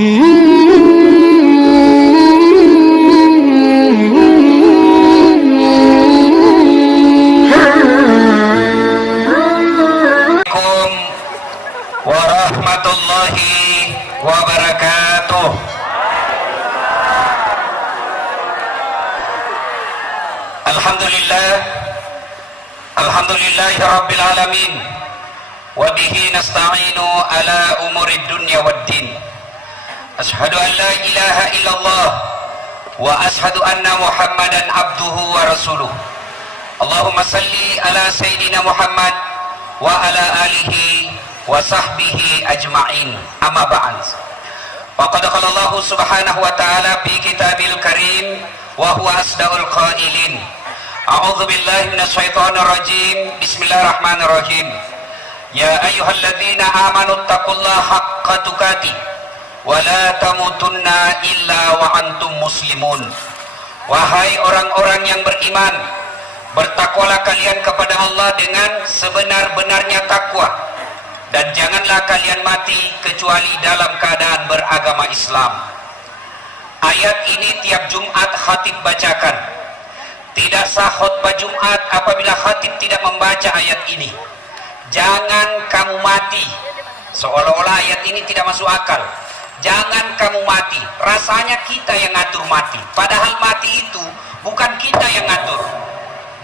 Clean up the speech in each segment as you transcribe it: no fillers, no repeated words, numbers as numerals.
warahmatullahi wabarakatuh. Alhamdulillahi rabbil alamin, wa bihi nasta'inu ala umurid dunya waddin. Ashhadu an la ilaha illallah wa ashhadu anna Muhammadan abduhu wa rasuluh. Allahumma salli ala sayyidina Muhammad wa ala alihi wa sahbihi ajma'in. Amma ba'd. Faqad qala Allah subhanahu wa ta'ala fi kitabil karim wa huwa asdaqul qailin. A'udzu billahi minasyaitonir rajim. Bismillahirrahmanirrahim. Ya ayyuhalladzina amanu taqullaha haqqa tuqatih wa la tamutunna illa wa antum muslimun. Wahai orang-orang yang beriman, bertakwalah kalian kepada Allah dengan sebenar-benarnya takwa, dan janganlah kalian mati kecuali dalam keadaan beragama Islam. Ayat ini tiap Jumat khatib bacakan. Tidak sah khutbah Jumat apabila khatib tidak membaca ayat ini. Jangan kamu mati. Seolah-olah ayat ini tidak masuk akal. Jangan kamu mati. Rasanya kita yang ngatur mati, padahal mati itu bukan kita yang ngatur.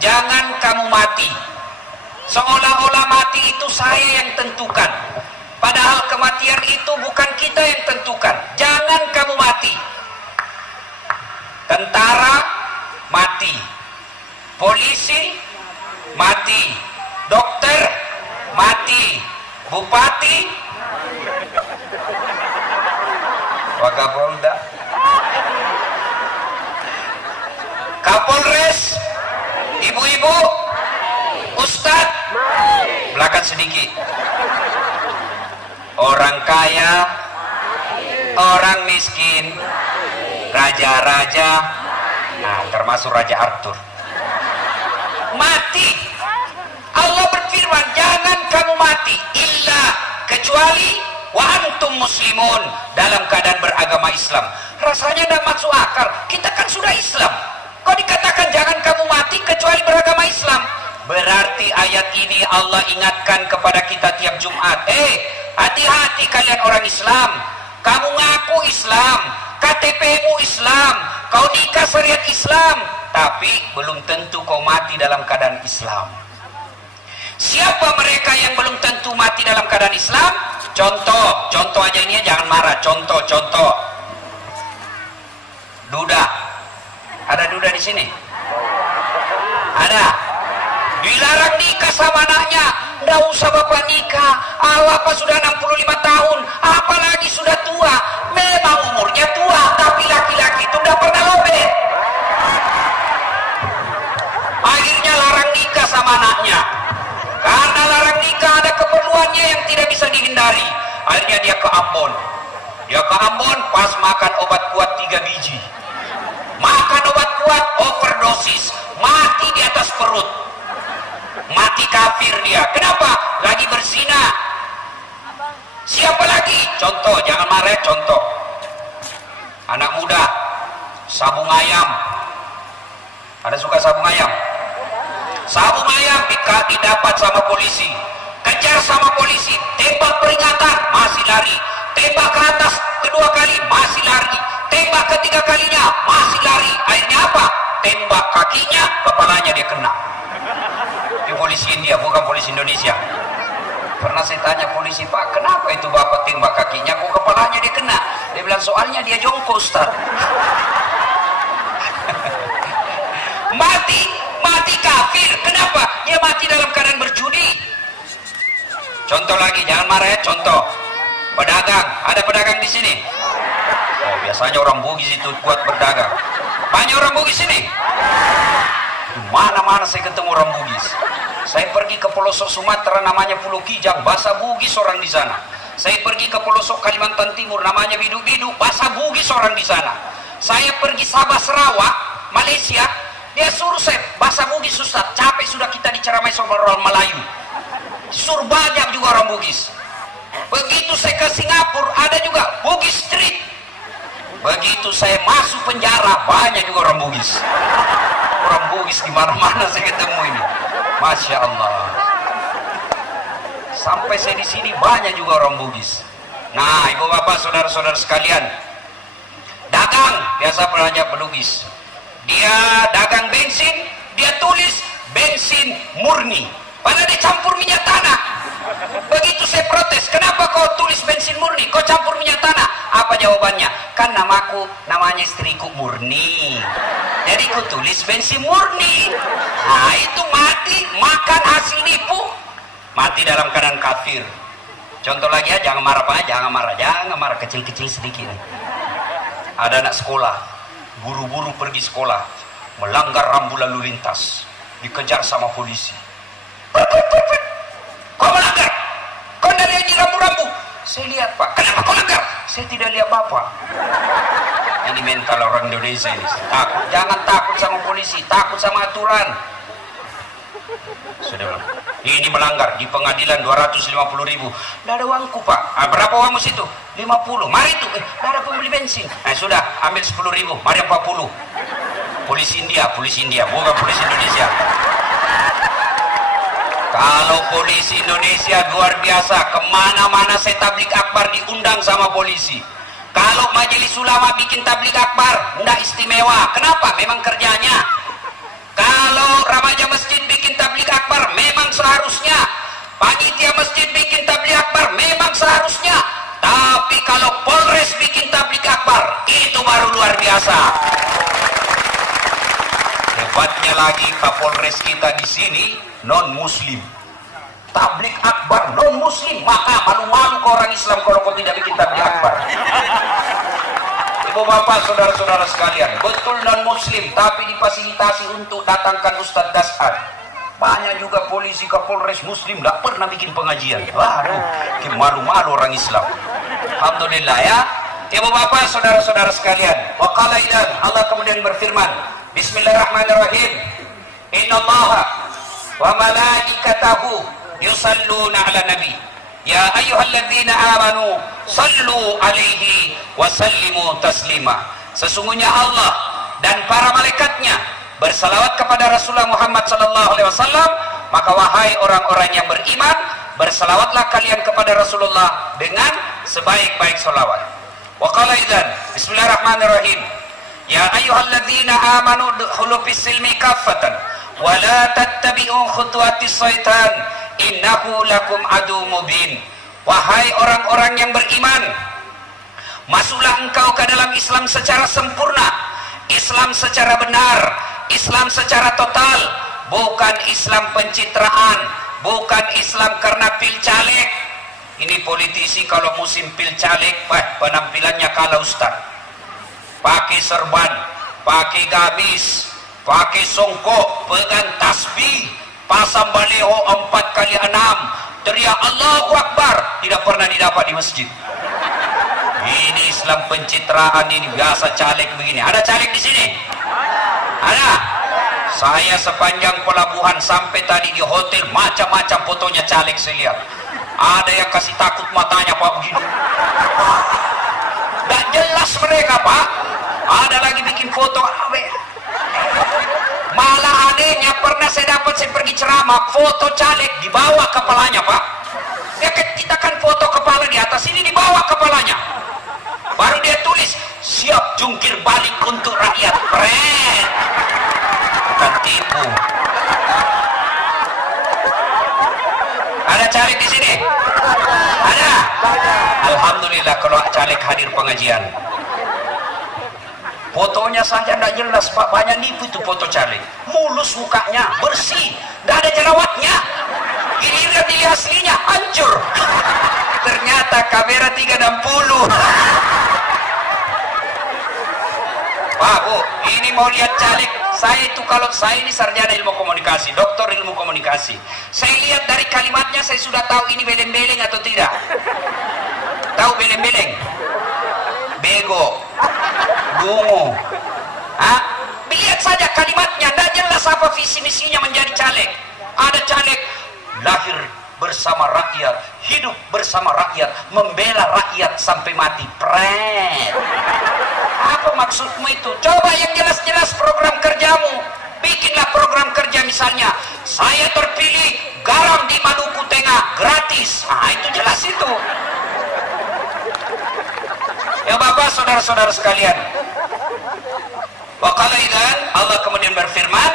Jangan kamu mati. Seolah-olah mati itu saya yang tentukan, padahal kematian itu bukan kita yang tentukan. Jangan kamu mati. Tentara mati, polisi mati, dokter mati, bupati, Wakapolda, Kapolres, ibu-ibu, ustadz, belakang sedikit, orang kaya, orang miskin, raja-raja, nah termasuk Raja Arthur, mati. Allah berfirman, jangan kamu mati illa kecuali wa antum muslimun, dalam keadaan beragama Islam. Rasanya tidak masuk akal, kita kan sudah Islam, kok dikatakan jangan kamu mati kecuali beragama Islam? Berarti ayat ini Allah ingatkan kepada kita tiap Jumat, hati-hati kalian orang Islam. Kamu ngaku Islam, KTP-mu Islam, kau nikah syariat Islam, tapi belum tentu kau mati dalam keadaan Islam. Siapa mereka yang belum tentu mati dalam keadaan Islam? Contoh aja ini, jangan marah. Contoh. Duda. Ada duda di sini? Ada. Dilarang nikah sama anaknya. Nggak usah bapak nikah. Allah apa sudah 65 tahun, apalagi sudah tua. Memang umurnya tua, tapi laki-laki itu nggak pernah lobet. Akhirnya larang nikah sama anaknya. Karena larang nikah ada keperluannya yang tidak bisa dihindari. Akhirnya dia ke Ambon. Pas makan obat kuat 3 biji. Makan obat kuat, overdosis, mati di atas perut. Mati kafir dia. Kenapa? Lagi berzina. Siapa lagi? Contoh, jangan marah, contoh. Anak muda, sabung ayam. Ada suka sabung ayam? Sabung ayam didapat sama polisi, kejar sama polisi, tembak peringatan, masih lari, tembak ke atas kedua kali, masih lari, tembak ketiga kalinya, masih lari. Akhirnya apa? Tembak kakinya, kepalanya dia kena. Di polisi India, bukan polisi Indonesia. Pernah saya tanya polisi, Pak, kenapa itu bapak tembak kakinya, kok kepalanya dia kena? Dia bilang, soalnya dia jongkok, Ustaz. Mati kafir. Kenapa? Dia mati dalam keadaan berjudi. Contoh lagi, jangan marah ya, contoh. Pedagang, ada pedagang di sini? Oh, biasanya orang Bugis itu kuat berdagang. Banyak orang Bugis sini? Mana-mana saya ketemu orang Bugis. Saya pergi ke pelosok Sumatera, namanya Pulau Kijang, bahasa Bugis orang di sana. Saya pergi ke pelosok Kalimantan Timur, namanya Bidu-Bidu, bahasa Bugis orang di sana. Saya pergi Sabah Sarawak, Malaysia, dia suruh saya bahasa Bugis, Ustaz. Capek sudah kita diceramai sama orang Melayu. Suruh banyak juga orang Bugis. Begitu saya ke Singapura, ada juga Bugis Street. waktu saya masuk penjara banyak juga orang Bugis. Orang Bugis di mana-mana saya ketemu ini. Masya Allah. Sampai saya di sini banyak juga orang Bugis. Nah, ibu bapak, saudara-saudara sekalian, dagang biasa belanja pelukis. Dia dagang bensin, dia tulis bensin murni, padahal dia campur minyak tanah. Begitu saya protes, kenapa kau tulis bensin murni, kau campur minyak tanah? Apa jawabannya? Kan namaku, namanya istriku Murni, jadi ku tulis bensin murni. Nah, itu mati makan hasil nipu, mati dalam keadaan kafir. Contoh lagi ya, jangan marah Pak, jangan marah, kecil-kecil sedikit. Ada anak sekolah, buru-buru pergi sekolah, melanggar rambu lalu lintas, dikejar sama polisi. Kau melanggar, kau dari ini rambu-rambu. Saya lihat Pak, kenapa kau langgar? Saya tidak lihat Bapak. Ini mental orang Indonesia ini. Takut, jangan takut sama polisi, takut sama aturan. Sudah bilang, ini melanggar di pengadilan 250.000. Tidak ada uangku Pak. Berapa uangmu situ? 50. Mari itu, tidak ada pembeli bensin. Nah sudah, ambil 10.000. Mari 40. Polisi India, bukan polisi Indonesia. Kalau polisi Indonesia luar biasa, kemana-mana saya tablik akbar diundang sama polisi. Kalau majelis ulama bikin tablik akbar, tidak istimewa. Kenapa? Memang kerjanya. Kalau remaja masjid bikin tablik akbar, memang seharusnya. Panitia masjid bikin tablik akbar, memang seharusnya. Tapi kalau Polres bikin tablik akbar, itu baru luar biasa. Hebatnya lagi Kapolres kita di sini non Muslim. Tablik akbar non Muslim, maka malu-malu ke orang Islam kalau kau tidak bikin tablik akbar. Ibu bapak, saudara-saudara sekalian, betul non Muslim, tapi difasilitasi untuk datangkan Ustadz Dasar. Banyak juga polisi Kapolres Muslim tidak pernah bikin pengajian. Waduh, malu-malu orang Islam. Alhamdulillah ya. Ibu bapak, saudara-saudara sekalian, wa qala idan, Allah kemudian berfirman, Bismillahirrahmanirrahim. Innallaha wa malaikatahu yusalluna ala nabi. Ya ayyuhalladzina amanu sallu alaihi wa sallimu taslima. Sesungguhnya Allah dan para malaikatnya bersalawat kepada Rasulullah Muhammad sallallahu alaihi wasallam, maka wahai orang-orang yang beriman, bersalawatlah kalian kepada Rasulullah dengan sebaik-baik salawat. Wa qala idzan, bismillahirrahmanirrahim. Ya ayyuhalladzina amanu dukhulu fis silmi kaffatan wa la tattabi'u khutuwatis syaitan innahu lakum adu mubin. Wahai orang-orang yang beriman, masuklah engkau ke dalam Islam secara sempurna, Islam secara benar, Islam secara total, bukan Islam pencitraan, bukan Islam karena pil caleg. Ini politisi kalau musim pil caleg, penampilannya kalah ustaz, pakai serban, pakai gamis, pakai songkok, pegang tasbih, pasang baliho 4x6, teriak Allahu Akbar, tidak pernah didapat di masjid. Ini Islam pencitraan, ini biasa caleg begini. Ada caleg di sini? Ada. Saya sepanjang pelabuhan sampai tadi di hotel, macam-macam fotonya caleg saya lihat. Ada yang kasih takut matanya Pak begini. Gak jelas mereka Pak. Ada lagi bikin foto. Malah adanya pernah saya dapat, saya pergi ceramah, foto caleg di bawah kepalanya Pak. Ya kita kan foto kepala di atas, ini di bawah kepalanya. Baru dia tulis siap jungkir balik untuk rakyat. Keren. Bukan tipu. Ada caleg di sini? Ada. Alhamdulillah kalau caleg hadir pengajian. Fotonya saja tidak jelas Pak, banyak nipu itu foto caleg. Mulus mukanya, bersih, tidak ada jerawatnya. Giliran dilihat aslinya hancur. Ternyata kamera 360. Pak Bu, ini mau lihat caleg. Saya itu kalau saya ini sarjana ilmu komunikasi, doktor ilmu komunikasi. Saya lihat dari kalimatnya saya sudah tahu ini beleng-beleng atau tidak. Tahu beleng-beleng? Bego, dungu. Lihat saja kalimatnya, tidak jelas apa visi misinya menjadi caleg. Ada caleg lahir bersama rakyat, hidup bersama rakyat, membela rakyat sampai mati. Pret. Apa maksudmu itu? Coba yang jelas-jelas program kerjamu. Bikinlah program kerja, misalnya saya terpilih garam di Maluku Tengah gratis. Nah, itu jelas itu. Ya Bapak, saudara-saudara sekalian, waqala idzan, Allah kemudian berfirman,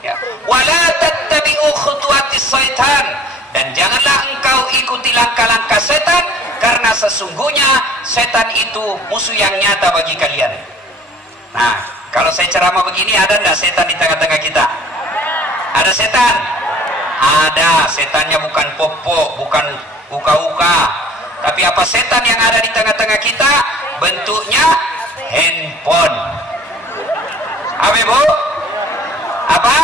ya, wala tattabi'u khutuwatis syaitan, dan janganlah engkau ikuti langkah-langkah setan, karena sesungguhnya setan itu musuh yang nyata bagi kalian. Nah, kalau saya ceramah begini, ada enggak setan di tengah-tengah kita? Ada setan? Ada. Setannya bukan popok, bukan uka-uka, tapi apa setan yang ada di tengah-tengah kita? Bentuknya handphone. Apa Bu? Apa?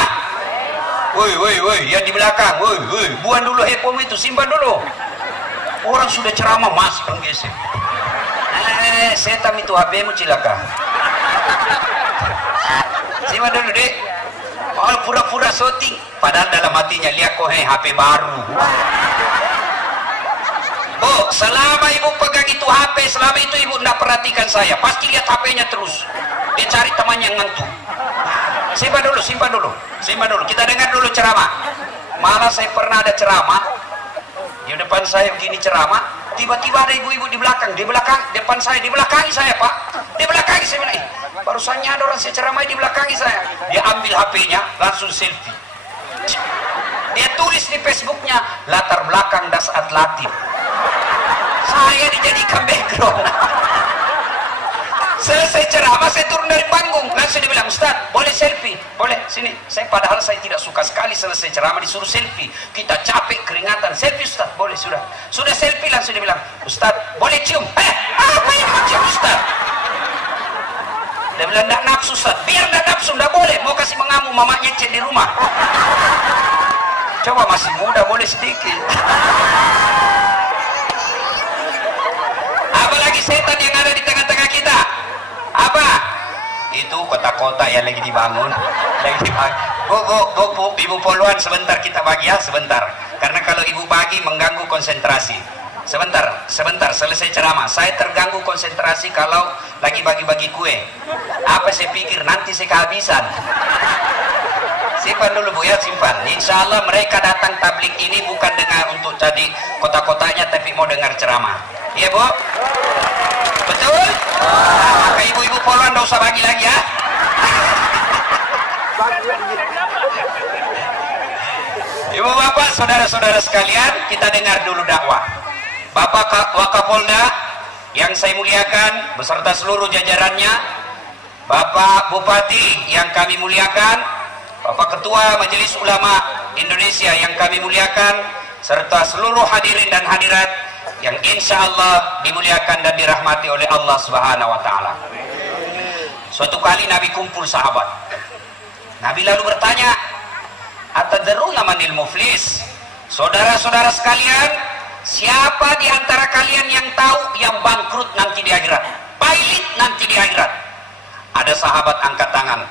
Woi, yang di belakang, woi, buang dulu handphone itu, simpan dulu. Orang sudah ceramah masih penggesek. Setan itu HP-mu cilaka. Simpan dulu dek. Oh, pura-pura shooting, padahal dalam hatinya lihat kok HP baru. Bu, selama ibu pegang itu HP, selama itu ibu tidak perhatikan saya, pasti lihat HP-nya terus. Dia cari teman yang ngantuk. Simpan dulu. Kita dengar dulu ceramah. Malah saya pernah ada ceramah di depan saya begini ceramah, tiba-tiba ada ibu-ibu di belakang, depan saya, di belakangi saya Pak, di belakangi saya bilang, barusan ada orang saya ceramah di belakangi saya. Dia ambil HP-nya, langsung selfie. Dia tulis di Facebooknya, latar belakang Dasat Latif. Saya dijadikan background. Selesai ceramah, saya turun dari panggung, langsung dia bilang, Ustaz, boleh selfie? Boleh, sini. Saya tidak suka sekali selesai ceramah disuruh selfie. Kita capek, keringatan. Selfie Ustaz, boleh, sudah selfie, langsung dia bilang, Ustaz, boleh cium? Apa yang mau cium Ustaz? Dia bilang, enggak nafsu Ustaz. Biar enggak nafsu, enggak boleh. Mau kasih mengamu, mamanya cek di rumah. Coba masih muda, boleh sedikit. Apalagi setan yang ada di tengah-tengah kita. Apa? Itu kota-kota yang lagi dibangun. Bu, ibu poluan sebentar kita bagi ya, sebentar. Karena kalau ibu bagi mengganggu konsentrasi. Sebentar, selesai ceramah. Saya terganggu konsentrasi kalau lagi bagi-bagi kue. Apa saya pikir nanti saya kehabisan. Simpan dulu Bu ya, simpan. Insya Allah mereka datang tablik ini bukan dengan untuk jadi kota-kotanya, tapi mau dengar ceramah. Iya Bu? Betul? Nah, maka ibu-ibu poluan tidak usah bagi lagi ya. Ibu bapak, saudara-saudara sekalian, kita dengar dulu dakwah. Bapak Wakapolda yang saya muliakan beserta seluruh jajarannya, Bapak Bupati yang kami muliakan, Bapak Ketua Majelis Ulama Indonesia yang kami muliakan, serta seluruh hadirin dan hadirat yang insya Allah dimuliakan dan dirahmati oleh Allah Subhanahu wa Ta'ala. Suatu kali Nabi kumpul sahabat. Nabi lalu bertanya, atadruna manil muflis? Saudara-saudara sekalian, siapa di antara kalian yang tahu yang bangkrut nanti di akhirat, pailit nanti di akhirat? Ada sahabat angkat tangan.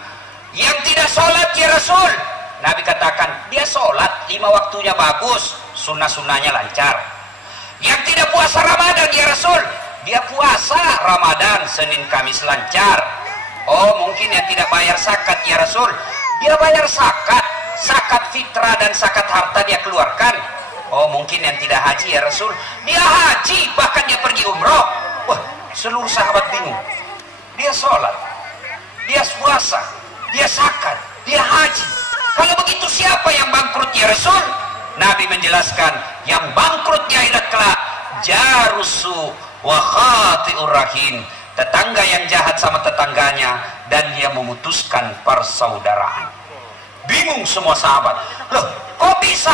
Yang tidak sholat ya Rasul. Nabi katakan, dia sholat 5 waktunya bagus, sunnah-sunnahnya lancar. Yang tidak puasa Ramadan ya Rasul, dia puasa Ramadan Senin Kamis lancar. Oh, mungkin yang tidak bayar zakat ya Rasul, dia bayar zakat fitrah dan zakat harta dia keluarkan. Oh, mungkin yang tidak haji ya Rasul, dia haji, bahkan dia pergi umroh. Wah, seluruh sahabat bingung. Dia sholat, dia puasa, dia zakat, dia haji. Kalau begitu siapa yang bangkrut ya Rasul? Nabi menjelaskan, yang bangkrut di akhirat kelak jarusu wa khati'ur rahim, tetangga yang jahat sama tetangganya dan dia memutuskan persaudaraan. Bingung semua sahabat. Loh, kok bisa?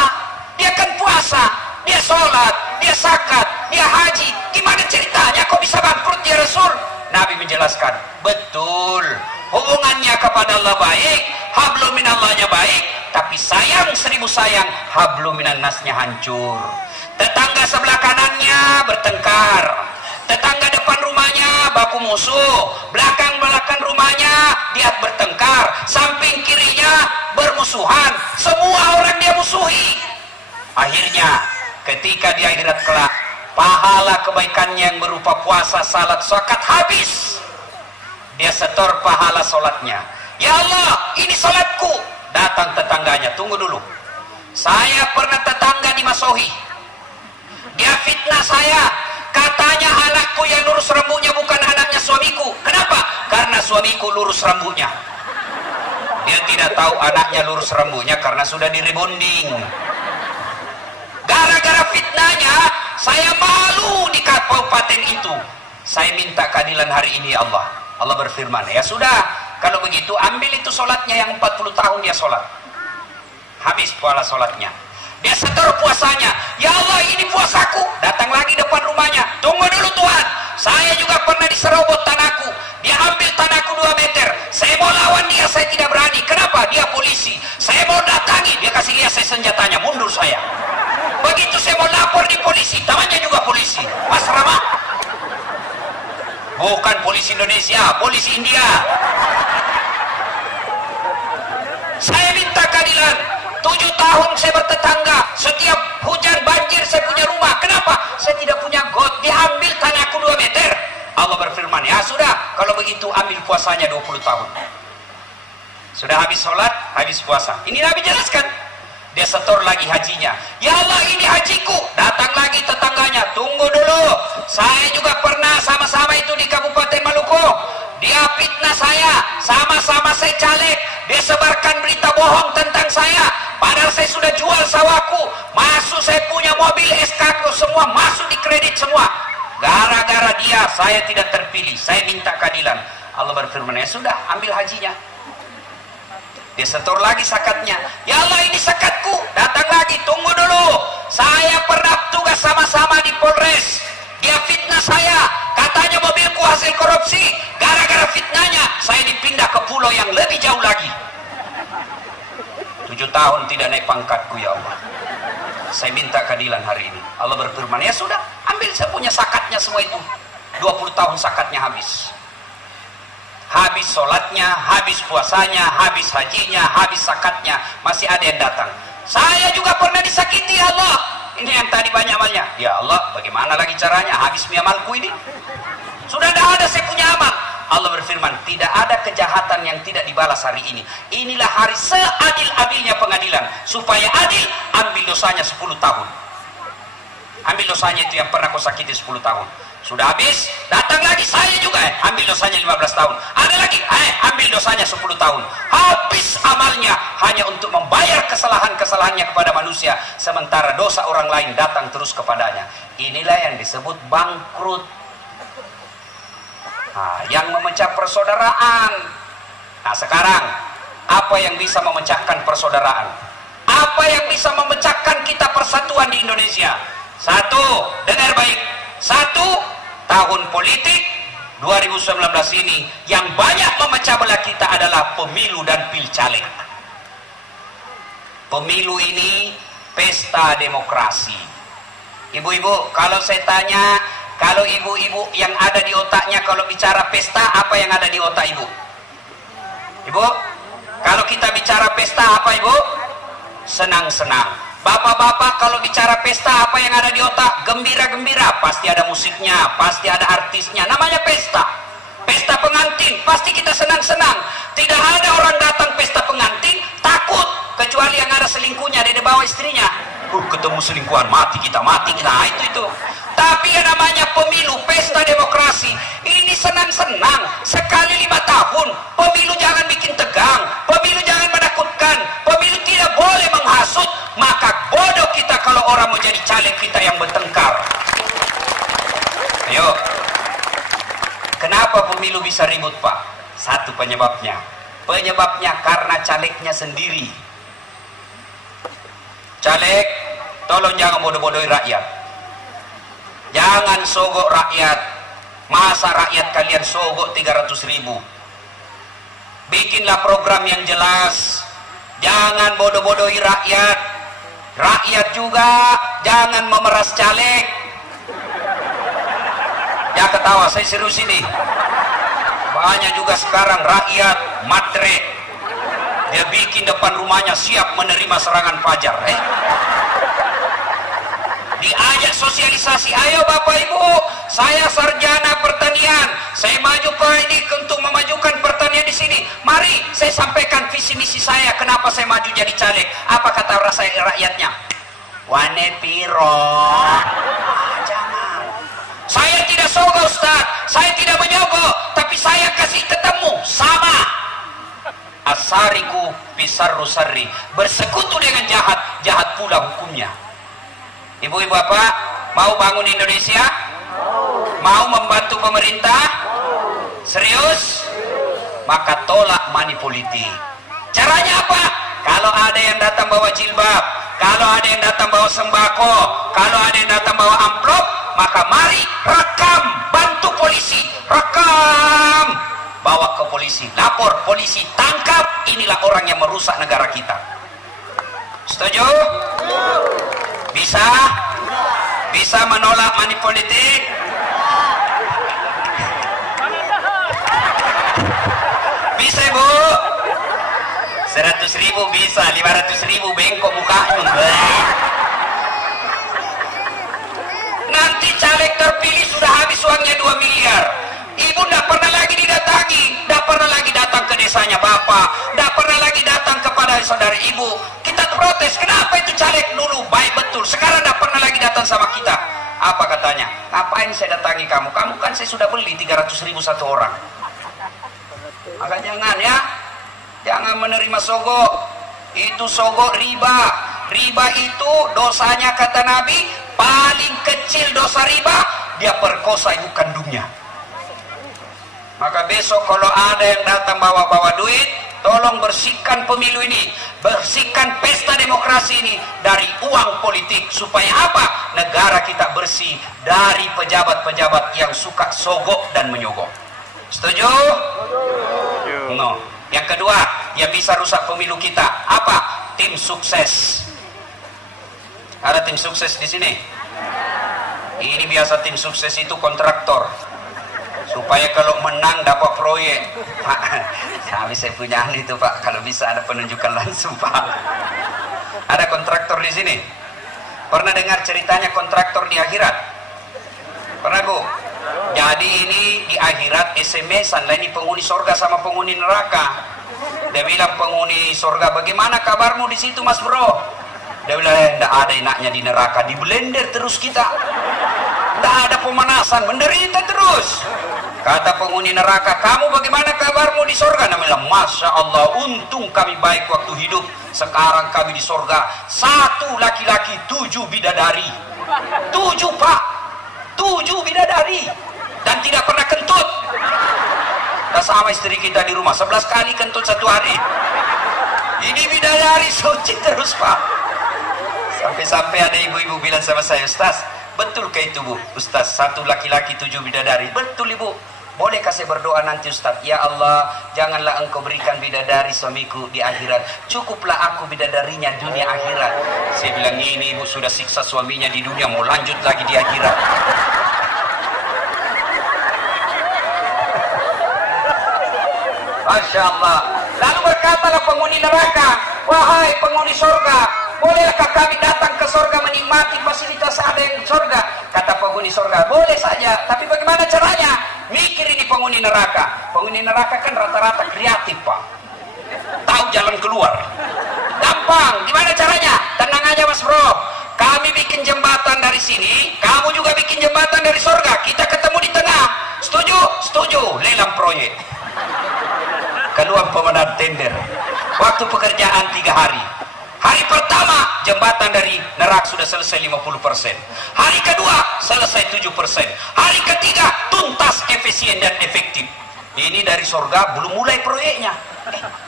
Dia kan puasa, dia sholat, dia zakat, dia haji. Gimana ceritanya kok bisa bangkrut ya Rasul? Nabi menjelaskan, betul, hubungannya kepada Allah baik, hablum minallahnya baik, tapi sayang 1000 sayang, hablum minan nasnya hancur. Tetangga sebelah kanannya bertengkar, tetangga depan rumahnya baku musuh, belakang rumahnya dia bertengkar, samping kirinya bermusuhan, semua orang dia musuhi. Akhirnya ketika di akhirat kelak, pahala kebaikannya yang berupa puasa, salat, zakat habis. dia setor pahala sholatnya. Ya Allah, ini sholatku. Datang tetangganya, tunggu dulu, saya pernah tetangga di Masohi, dia fitnah saya, katanya anakku yang lurus rambutnya bukan anaknya suamiku. Kenapa? Karena suamiku lurus rambutnya. Dia tidak tahu anaknya lurus rambutnya karena sudah direbonding. Gara-gara fitnahnya saya malu di kabupaten itu. Saya minta keadilan hari ini ya Allah. Allah berfirman, ya sudah, kalau begitu ambil itu sholatnya yang 40 tahun dia sholat. Habis puasa sholatnya, dia setor puasanya. Ya Allah, ini puasaku. Datang lagi depan rumahnya, tunggu dulu Tuhan, saya juga pernah diserobot tanahku. Dia ambil tanahku 2 meter. Saya mau lawan dia, saya tidak berani. Kenapa? Dia polisi. Saya mau datangi, dia kasih lihat saya senjatanya, mundur saya. Begitu saya mau lapor di polisi, temannya juga polisi. Mas Rama, bukan polisi Indonesia, polisi India. Saya minta keadilan. 7 tahun saya bertetangga, setiap hujan banjir saya punya rumah. Kenapa? Saya tidak punya got. Diambil tanahku 2 meter. Allah berfirman, ya sudah, kalau begitu ambil puasanya 20 tahun. Sudah habis sholat, habis puasa. Ini Nabi jelaskan. Dia setor lagi hajinya. Ya Allah, ini hajiku. Datang lagi tetangganya, tunggu dulu, saya juga pernah sama-sama itu di Kabupaten Maluku. Dia fitnah saya, sama-sama saya caleg. Dia sebarkan berita bohong tentang saya, padahal saya sudah jual sawahku, masuk saya punya mobil SK semua, masuk di kredit semua. Gara-gara dia saya tidak terpilih. Saya minta keadilan. Allah berfirman, ya sudah, ambil hajinya. Dia setor lagi zakatnya. Ya Allah, ini zakatku. Datang lagi, tunggu dulu, saya pernah tugas sama-sama di Polres. Dia fitnah saya, katanya mobilku hasil korupsi. Gara-gara fitnahnya saya dipindah ke pulau yang lebih jauh lagi. 7 tahun tidak naik pangkatku ya Allah. Saya minta keadilan hari ini. Allah berfirman, ya sudah, ambil, saya punya zakatnya semua itu. 20 tahun zakatnya habis. Habis sholatnya, habis puasanya, habis hajinya, habis zakatnya, masih ada yang datang. Saya juga pernah disakiti ya Allah. Ini yang tadi banyak-banyak. Ya Allah, bagaimana lagi caranya? Habis amalku ini. Sudah tidak ada saya punya amal. Allah berfirman, tidak ada kejahatan yang tidak dibalas hari ini. Inilah hari seadil-adilnya pengadilan. Supaya adil, ambil dosanya 10 tahun. Ambil dosanya itu yang pernah kau sakiti 10 tahun. Sudah habis, datang lagi saya juga, ambil dosanya 15 tahun. Ada lagi, ambil dosanya 10 tahun. Habis amalnya hanya untuk membayar kesalahan-kesalahannya kepada manusia, sementara dosa orang lain datang terus kepadanya. Inilah yang disebut bangkrut. Nah, yang memecah persaudaraan. Nah, sekarang apa yang bisa memecahkan persaudaraan? Apa yang bisa memecahkan kita persatuan di Indonesia? Satu, dengar baik. Satu, tahun politik 2019 ini yang banyak memecah belah kita adalah pemilu dan pilcaleg. Pemilu ini pesta demokrasi. Ibu-ibu, kalau saya tanya, kalau ibu-ibu yang ada di otaknya kalau bicara pesta, apa yang ada di otak ibu? Ibu, kalau kita bicara pesta apa ibu? Senang-senang. Bapak-bapak kalau bicara pesta apa yang ada di otak? Gembira-gembira. Pasti ada musiknya, pasti ada artisnya, namanya pesta. Pesta pengantin, pasti kita senang-senang. Tidak ada orang datang pesta pengantin takut, kecuali yang ada selingkuhnya di bawah istrinya. Ketemu selingkuhan, mati kita. Nah itu. Tapi yang namanya pemilu, pesta demokrasi, ini senang-senang. Sekali 5 tahun. Pemilu jangan bikin tegang, pemilu jangan menakutkan, pemilu tidak boleh menghasut. Maka bodoh kita kalau orang menjadi caleg kita yang bertengkar. Ayo, kenapa pemilu bisa ribut Pak? Satu penyebabnya karena calegnya sendiri. Caleg, tolong jangan bodoh-bodohi rakyat. Jangan sogok rakyat. Masa rakyat kalian sogok 300.000? Bikinlah program yang jelas. Jangan bodoh-bodohi rakyat. Rakyat juga jangan memeras caleg. Ya ketawa, saya serius ini. Banyak juga sekarang rakyat matre. Dia bikin depan rumahnya siap menerima serangan fajar. Diajak sosialisasi, ayo Bapak Ibu, saya sarjana pertanian, saya maju ke ini untuk memajukan di sini. Mari saya sampaikan visi misi saya, kenapa saya maju jadi caleg. Apa kata rakyatnya? Wane piro. Jangan. Saya tidak sogok Ustaz, saya tidak menyogok, tapi saya kasih ketemu sama. Asariku pisarru sarri, bersekutu dengan jahat, jahat pula hukumnya. Ibu-ibu bapak, mau bangun Indonesia? Mau membantu pemerintah? Serius? Maka tolak money politik. Caranya apa? Kalau ada yang datang bawa jilbab, kalau ada yang datang bawa sembako, kalau ada yang datang bawa amplop, maka mari rekam, bantu polisi, rekam, bawa ke polisi, lapor polisi, tangkap. Inilah orang yang merusak negara kita. Setuju? Bisa? Bisa menolak money politik? Bisa Bu? 100.000 bisa, 500.000 bengkok mukanya. Nanti caleg terpilih sudah habis uangnya 2 miliar. Ibu tidak pernah lagi didatangi, tidak pernah lagi datang ke desanya bapak, tidak pernah lagi datang kepada saudara ibu. Kita protes, kenapa itu caleg dulu baik betul, sekarang tidak pernah lagi datang sama kita. Apa katanya? Ngapain saya datangi kamu? Kamu kan saya sudah beli 300.000 satu orang. Maka jangan ya, jangan menerima sogok. Itu sogok riba. Riba itu dosanya kata Nabi, paling kecil dosa riba, dia perkosa ibu kandungnya. Maka besok kalau ada yang datang bawa-bawa duit, tolong bersihkan pemilu ini, bersihkan pesta demokrasi ini dari uang politik. Supaya apa? Negara kita bersih dari pejabat-pejabat yang suka sogok dan menyogok. Setuju? No. Yang kedua, yang bisa rusak pemilu kita apa? Tim sukses. Ada tim sukses di sini? Ini biasa tim sukses itu kontraktor. Supaya kalau menang dapat proyek. Pak, habis saya punya itu Pak, kalau bisa ada penunjukan langsung Pak. Ada kontraktor di sini? Pernah dengar ceritanya kontraktor di akhirat? Pernah Bu? Jadi ini di akhirat SMS-an lah, ini penghuni surga sama penghuni neraka. Dia bilang penghuni surga, bagaimana kabarmu di situ Mas Bro? Dia bilang tidak ada enaknya di neraka, di blender terus kita. Tidak ada pemanasan, menderita terus. Kata penghuni neraka, kamu bagaimana kabarmu di surga? Dia bilang, Masya Allah, untung kami baik waktu hidup. Sekarang kami di surga, 1 laki-laki 7 bidadari. 7 Pak, 7 bidadari. Dan tidak pernah kentut. Dan sama istri kita di rumah 11 kali kentut 1 hari. Ini bidadari suci terus Pak. Sampai-sampai ada ibu-ibu bilang sama saya, Ustaz, betulkah itu Bu? Ustaz, 1 laki-laki 7 bidadari. Betul Ibu. Boleh kasih berdoa nanti Ustaz? Ya Allah, janganlah engkau berikan bidadari suamiku di akhirat, cukuplah aku bidadarinya dunia akhirat. Saya bilang, ini Ibu sudah siksa suaminya di dunia, mau lanjut lagi di akhirat. Masya Allah. Lalu berkatalah penghuni neraka, wahai penghuni surga, bolehkah kami datang ke surga menikmati fasilitas ada yang di surga? Kata penghuni surga, boleh saja, tapi bagaimana caranya? Mikir ini penghuni neraka. Penghuni neraka kan rata-rata kreatif Pak, tahu jalan keluar, gampang. Gimana caranya? Tenang aja Mas Bro, kami bikin jembatan dari sini, kamu juga bikin jembatan dari surga, kita ketemu di tengah. Setuju? Setuju. Lelang proyek, keluar pemenang tender. Waktu pekerjaan 3 hari. Hari pertama jembatan dari neraka sudah selesai 50%. Hari kedua selesai 7%. Hari ketiga tuntas, efisien dan efektif. Ini dari surga belum mulai proyeknya.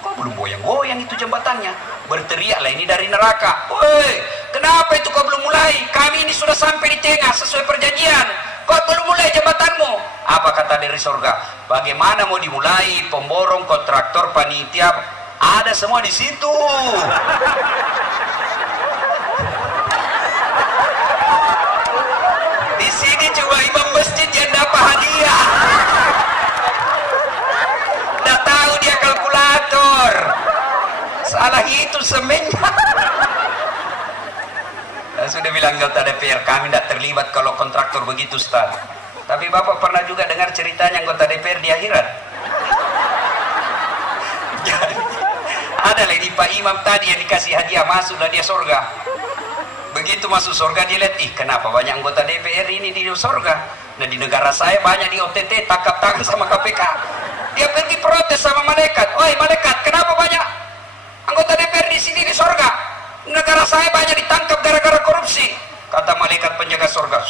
Kok belum goyang-goyang itu jembatannya? Berteriaklah ini dari neraka. Woi, kenapa itu kau belum mulai? Kami ini sudah sampai di tengah sesuai perjanjian. Kau belum mulai jembatanmu. Apa kata dari surga? Bagaimana mau dimulai? Pemborong, kontraktor, panitia, ada semua di situ. Di sini cuma imam masjid yang dapat hadiah. Udah tahu dia kalkulator. Salah itu semennya. Dan sudah bilang anggota DPR, kami tidak terlibat kalau kontraktor begitu Ustaz. Tapi Bapak pernah juga dengar ceritanya anggota DPR di akhirat? Ada lagi Pak Imam tadi yang dikasih hadiah masuklah dia surga. Begitu masuk surga dia lihat, ih kenapa banyak anggota DPR ini di surga. Nah di negara saya banyak di OTT tangkap tangan sama KPK. Dia pergi protes sama malaikat. Oi malaikat, kenapa banyak anggota DPR di sini di surga? Negara saya banyak ditangkap gara-gara korupsi. Kata malaikat penjaga surga,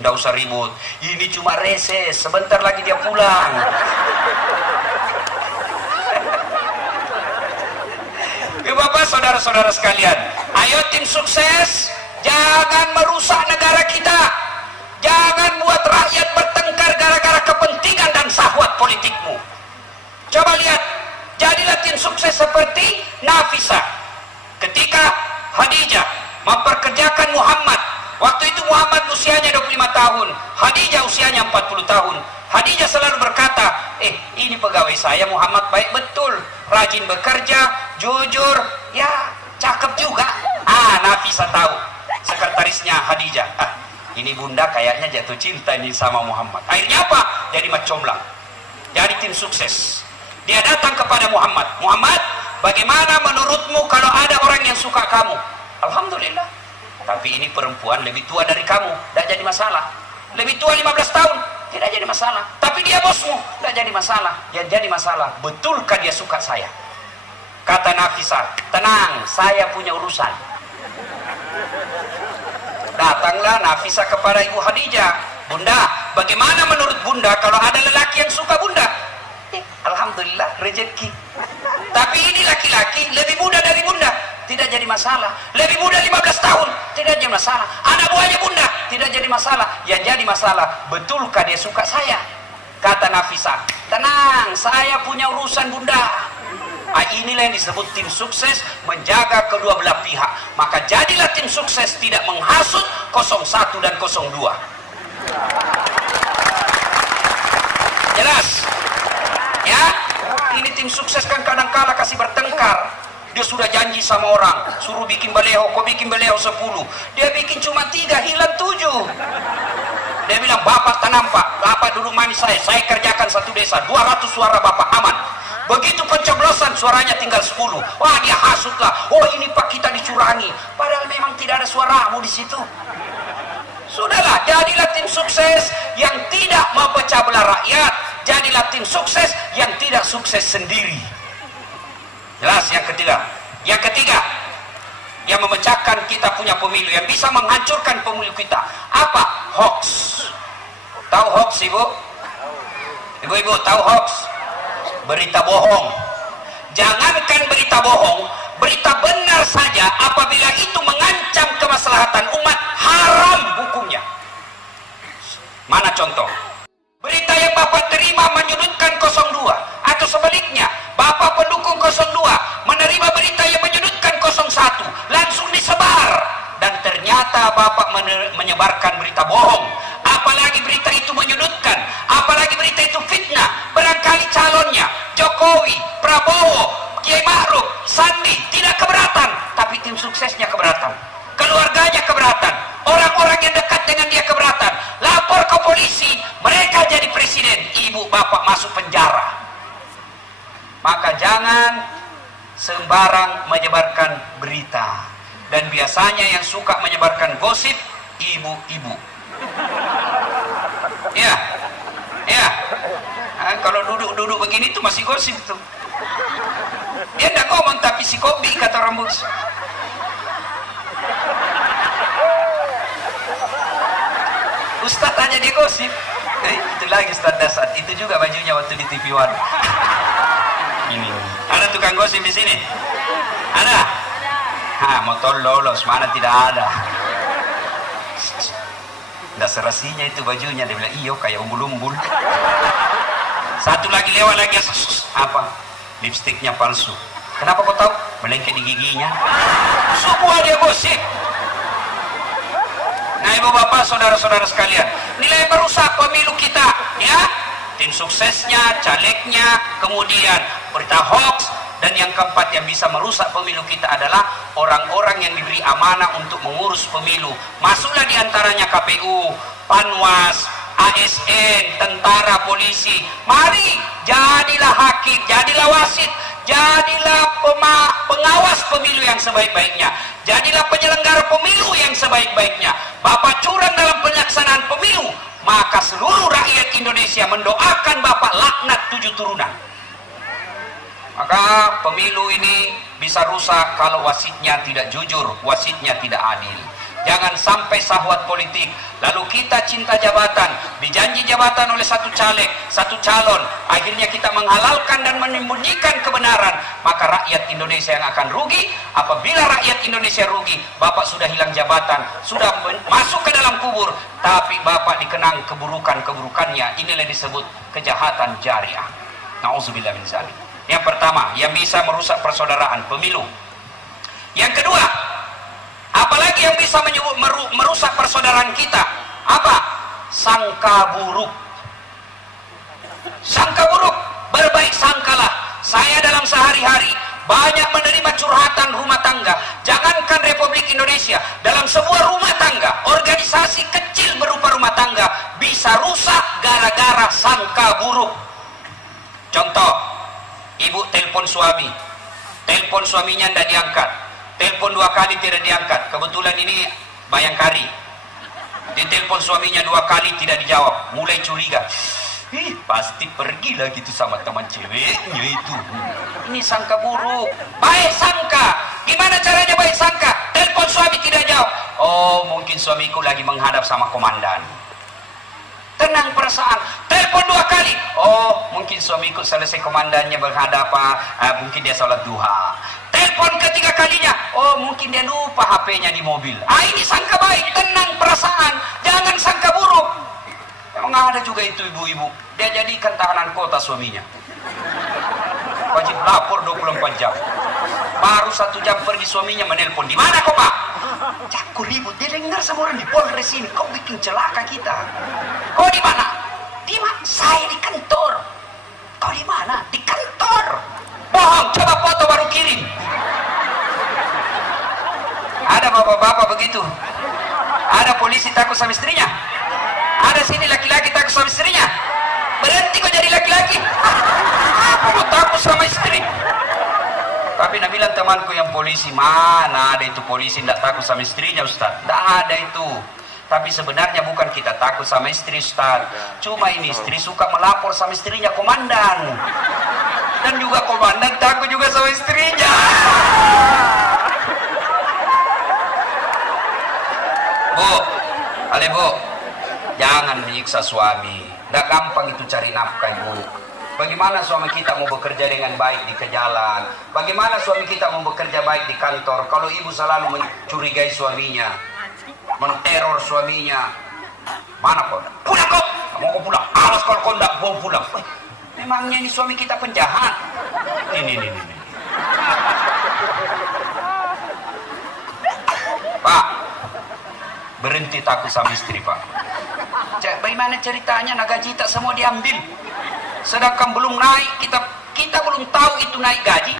nggak usah ribut. Ini cuma reses, sebentar lagi dia pulang. Ya Bapak, saudara-saudara sekalian, ayo tim sukses, jangan merusak negara kita. Jangan buat rakyat bertengkar gara-gara kepentingan dan syahwat politikmu. Coba lihat, jadilah tim sukses seperti Nafisa. Ketika Khadijah memperkerjakan Muhammad, waktu itu Muhammad usianya 25 tahun, Khadijah usianya 40 tahun. Khadijah selalu berkata, ini pegawai saya Muhammad baik betul, rajin bekerja, jujur, ya cakep juga. Nafisa tahu, sekretarisnya Khadijah, ini bunda kayaknya jatuh cinta ini sama Muhammad. Akhirnya apa? Jadi macomlang, jadi tim sukses. Dia datang kepada Muhammad, Muhammad, bagaimana menurutmu kalau ada orang yang suka kamu? Alhamdulillah, tapi ini perempuan lebih tua dari kamu, tidak jadi masalah. Lebih tua 15 tahun, tidak jadi masalah. Tapi dia bosmu, tidak jadi masalah. Yang jadi masalah, betulkah dia suka saya? Kata Nafisa, tenang, saya punya urusan. Datanglah Nafisa kepada Ibu Khadijah, Bunda, bagaimana menurut Bunda kalau ada lelaki yang suka Bunda? Alhamdulillah, rezeki. Tapi ini laki-laki lebih muda dari Bunda, tidak jadi masalah. Lebih muda 15 tahun, tidak jadi masalah. Anak buahnya Bunda, tidak jadi masalah. Yang jadi masalah, betulkah dia suka saya? Kata Nafisa, tenang, saya punya urusan Bunda. Inilah yang disebut tim sukses, menjaga kedua belah pihak. Maka jadilah tim sukses, tidak menghasut 01 dan 02. Jelas? Ya, ini tim sukses kan kadang-kala kasih bertengkar. Dia sudah janji sama orang, suruh bikin baleho, kau bikin baleho 10. Dia bikin cuma 3, hilang 7. Dia bilang, bapak tak nampak, bapak duduk manis saya kerjakan satu desa, 200 suara bapak aman. Begitu pencoblosan suaranya tinggal 10. Wah dia hasutlah, oh ini pak kita dicurangi. Padahal memang tidak ada suaramu di situ. Sudahlah, jadilah tim sukses yang tidak memecah belah rakyat. Jadilah tim sukses yang tidak sukses sendiri. Jelas yang ketiga. Yang ketiga, yang memecahkan kita punya pemilu, yang bisa menghancurkan pemilu kita. Apa? Hoax. Tahu hoax ibu? Ibu-ibu tahu hoax? Berita bohong. Jangankan berita bohong, berita benar saja apabila itu mengancam kemaslahatan umat, haram hukumnya. Mana contoh? Berita yang Bapak terima menyudutkan 02, atau sebaliknya, Bapak pendukung 02 menerima berita yang menyudutkan 01, langsung disebar, dan ternyata Bapak menyebarkan berita bohong. Apalagi berita itu menyudutkan, apalagi berita itu fitnah. Barangkali calonnya Jokowi, Prabowo, Kiai Ma'ruf, Sandi tidak keberatan, tapi tim suksesnya keberatan, keluarganya keberatan, orang-orang yang dekat dengan dia keberatan. Lapor ke polisi, mereka jadi presiden, ibu bapak masuk penjara. Maka jangan sembarang menyebarkan berita. Dan biasanya yang suka menyebarkan gosip, ibu-ibu. Ya, ya. Kalau duduk-duduk begini tuh masih gosip tuh. Dia tidak ngomong tapi si kopi kata rambut. Ustadz aja dia gosip. Itu lagi Ustadz Dasar. Itu juga bajunya waktu di TV One. Ini. Ada tukang gosip di sini? Ada? Motor lolos, mana tidak ada. Nggak serasinya itu bajunya. Dia bilang, iyo kayak umbul-umbul. Satu lagi lewat lagi, apa? Lipstiknya palsu. Kenapa kau tahu? Melengket di giginya. Semua dia gosip. Nah ibu bapak, saudara-saudara sekalian, nilai merusak pemilu kita, ya. Tim suksesnya, calegnya, kemudian berita hoax, dan yang keempat yang bisa merusak pemilu kita adalah orang-orang yang diberi amanah untuk mengurus pemilu. Masuklah diantaranya KPU, Panwas, ASN, tentara, polisi. Mari jadilah hakim, jadilah wasit, jadilah pengawas pemilu yang sebaik-baiknya, jadilah penyelenggara pemilu yang sebaik-baiknya. Bapak curang dalam pelaksanaan pemilu, maka seluruh rakyat Indonesia mendoakan Bapak laknat 7 turunan. Maka pemilu ini bisa rusak kalau wasitnya tidak jujur, wasitnya tidak adil. Jangan sampai syahwat politik, lalu kita cinta jabatan, dijanji jabatan oleh satu caleg, satu calon, akhirnya kita menghalalkan dan menyembunyikan kebenaran. Maka rakyat Indonesia yang akan rugi. Apabila rakyat Indonesia rugi, Bapak sudah hilang jabatan, sudah masuk ke dalam kubur, tapi Bapak dikenang keburukan-keburukannya. Inilah disebut kejahatan jariah. Nauzubillah min dzalik. Yang pertama, yang bisa merusak persaudaraan, pemilu. Yang kedua, apalagi yang bisa merusak persaudaraan kita? Apa? Sangka buruk. Sangka buruk, berbaik sangkalah. Saya dalam sehari-hari banyak menerima curhatan rumah tangga. Jangankan Republik Indonesia, dalam sebuah rumah tangga, organisasi kecil berupa rumah tangga bisa rusak gara-gara sangka buruk. Contoh, ibu telepon suami, telepon suaminya tidak diangkat, telepon 2 kali tidak diangkat. Kebetulan ini Bayangkari, ditelepon suaminya 2 kali tidak dijawab, mulai curiga. Pasti pergi lah gitu sama teman ceweknya itu. Ini sangka buruk. Baik sangka, gimana caranya baik sangka? Telepon suami tidak jawab, oh mungkin suamiku lagi menghadap sama komandan. Tenang perasaan. Telepon 2 kali, oh mungkin suamiku selesai komandannya berhadapan, mungkin dia sholat duha. Telepon ketiga kalinya, oh mungkin dia lupa HP-nya di mobil. Ini sangka baik. Tenang perasaan, jangan sangka buruk. Memang ada juga itu ibu-ibu, dia jadikan tahanan kota suaminya, wajib lapor 24 jam. Baru 1 jam pergi suaminya menelpon, di mana kau Pak? Jago ribut, dia dengar sama orang di Polres ini, kau bikin celaka kita. Kau di mana? Di mana? Saya di kantor. Kau di mana? Di kantor. Bohong, coba foto baru kirim. Ada bapak-bapak begitu. Ada polisi takut sama istrinya. Ada sini laki-laki takut sama istrinya. Berhenti kau jadi laki-laki. Apa mau takut sama istri? Tapi nak bilang temanku yang polisi, mana ada itu polisi tidak takut sama istrinya Ustaz? Tidak ada itu. Tapi sebenarnya bukan kita takut sama istri Ustaz, cuma ini istri suka melapor sama istrinya komandan, dan juga komandan takut juga sama istrinya. Bu, ale bu, jangan menyiksa suami. Tidak gampang itu cari nafkah ibu. Bagaimana suami kita mau bekerja dengan baik di jalan? Bagaimana suami kita mau bekerja baik di kantor kalau ibu selalu mencurigai suaminya, menteror suaminya? Mana kau? Pulang kau! Mau kau pulang? Alas kalau kau tidak mau pulang. Memangnya ini suami kita penjahat? Ini. Pak, berhenti takut sama istri Pak. Bagaimana ceritanya? Nah gaji tak semua diambil. Sedangkan belum naik, kita belum tahu itu naik gaji.